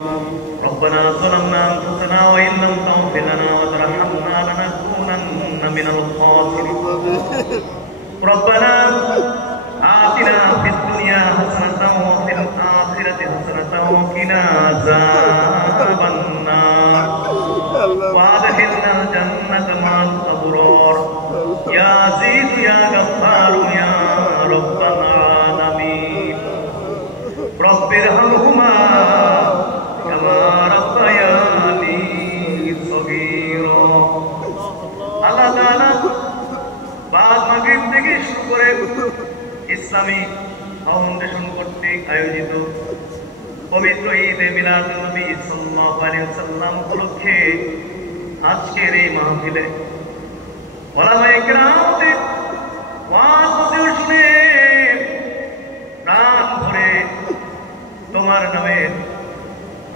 ربنا ظلمنا أنفسنا وإن لم تغفر لنا وترحمنا لنكونن من الخاسرين ربنا آتنا في الدنيا حسنة وفي الآخرة حسنة وقنا عذاب النار وأدخلنا الجنة مع الأبرار يا عزيز يا غفار يا رب العالمين رب ارحمهما كما ربياني صغيرا আল্লাহ তাআলা বাদ মাগরিব থেকে শুরু করে ইসলামী ফাউন্ডেশন কর্তৃক আয়োজিত পবিত্র ঈদে মিলাদুন নবী সাল্লাল্লাহু আলাইহি ওয়াসাল্লাম উপলক্ষে আজকের এই মাহফিলে ওলামায়ে কেরামদের ওয়াজ শুনে প্রাণ ভরে তোমার নামে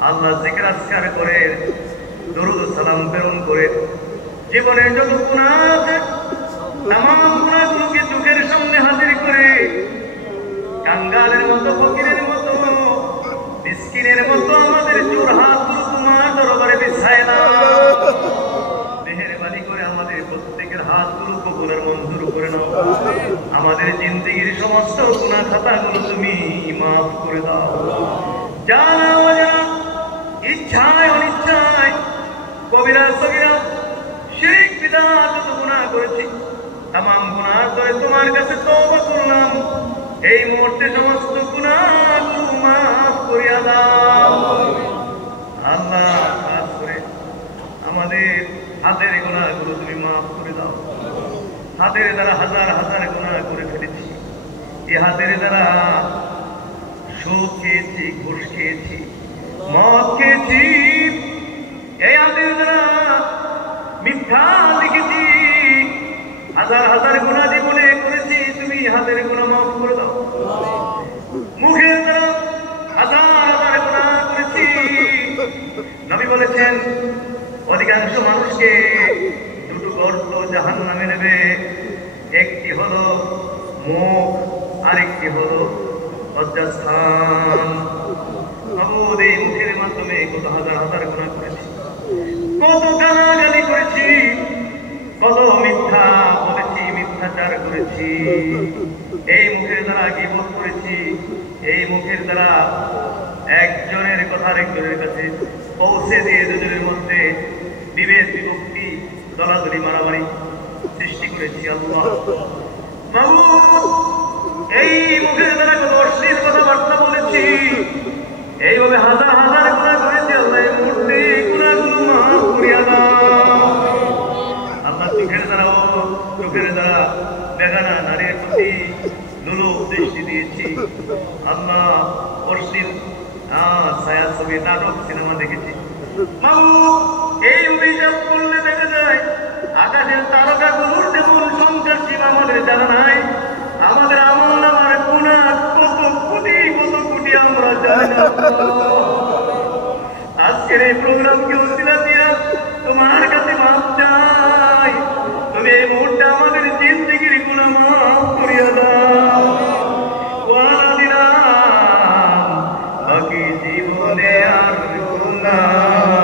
আল্লাহ জিকির আজকার করে দরুদ সালাম প্রেরণ করে জীবনের যত গুনাহ আছে তামাম গুনাহগুলোকে চোখের সামনে হাজির করে কাঙ্গালের মতো ফকিরের মতো মিসকিনের মতো আমাদের জোর হাতগুলো তোমার দরবারে বিছায় না মেহেরবানি করে আমাদের প্রত্যেকের হাতগুলো কবুলের মঞ্জুর করে নাও আমাদের জিন্দেগির সমস্ত গুনাহ খাতাগুলো তুমি মাফ করে দাও জানা অজানা ইচ্ছায় অনিচ্ছায় কবিরা সগীরা শিরক বিদআত যত গুনাহ করেছি तमाम गुनाह করে তোমার কাছে তওবা করলাম এই মুহূর্তে সমস্ত গুনাহগুলো মাফ করিয়া দাও আল্লাহ খাস করে আমাদের হাতের গুনাহগুলো তুমি মাফ করে দাও হাতের দ্বারা হাজার হাজার গুনাহ করে ফেলেছি এই হাতের দ্বারা সুদ খেয়েছি ঘুষ খেয়েছি মদ খেয়েছি এই হাতের দ্বারা মিথ্যা লিখেছি হাজার হাজার গুনাহ জীবনে করেছি তুমি হাতের গুনাহ মাফ করে দাও মুখের দ্বারা হাজার হাজার গুনাহ করেছি নবী বলেছেন অধিকাংশ মানুষকে দুটো গর্ত জাহান্নামে নেবে একটি হলো মুখ আরেকটি হলো লজ্জাস্থান মাবুদ এই মুখের মাধ্যমে কত হাজার হাজার গুনাহ করেছি কত গালাগালি করেছি কত মিথ্যা বলেছি মিথ্যাচার করেছি এই মুখের দ্বারা গীবত করেছি এই মুখের দ্বারা একজনের কথা আরেকজনের কাছে পৌঁছে দিয়ে দুজনের মধ্যে বিভেদ বিভক্তি দলাদলি মারামারি সৃষ্টি করেছি আল্লাহ মাবুদ এই মুখের দ্বারা কত অশ্লীল কথাবার্তা বলেছি এইভাবে হাজার হাজার গুনাহ করেছি আল্লাহ এই মুহূর্তে গুনাহগুলো মাফ করিয়া দাও আল্লাহ চোখের দ্বারা বেগানা নারীর প্রতি লোলুপ দৃষ্টি দিয়েছি আল্লাহ অশ্লীল ছায়াছবি নাটক সিনেমা দেখেছি মাবুদ এই অভিশাপ করলে দেখা যায় আকাশের তারকাগুলোর যেমন সংখ্যার সীমা আমাদের জানা নাই আমাদের আমলনামার গুনাহ কত কোটি আমরা জানি না আজকের এই প্রোগ্রামকে উসিলা দিয়া তোমার কাছে মাফ চাই তুমি এই মুহূর্তে আমাদের জিন্দেগির গুনাহ মাফ করিয়া দাও ওয়াদা দিলাম বাকি জীবনে আর গুনাহ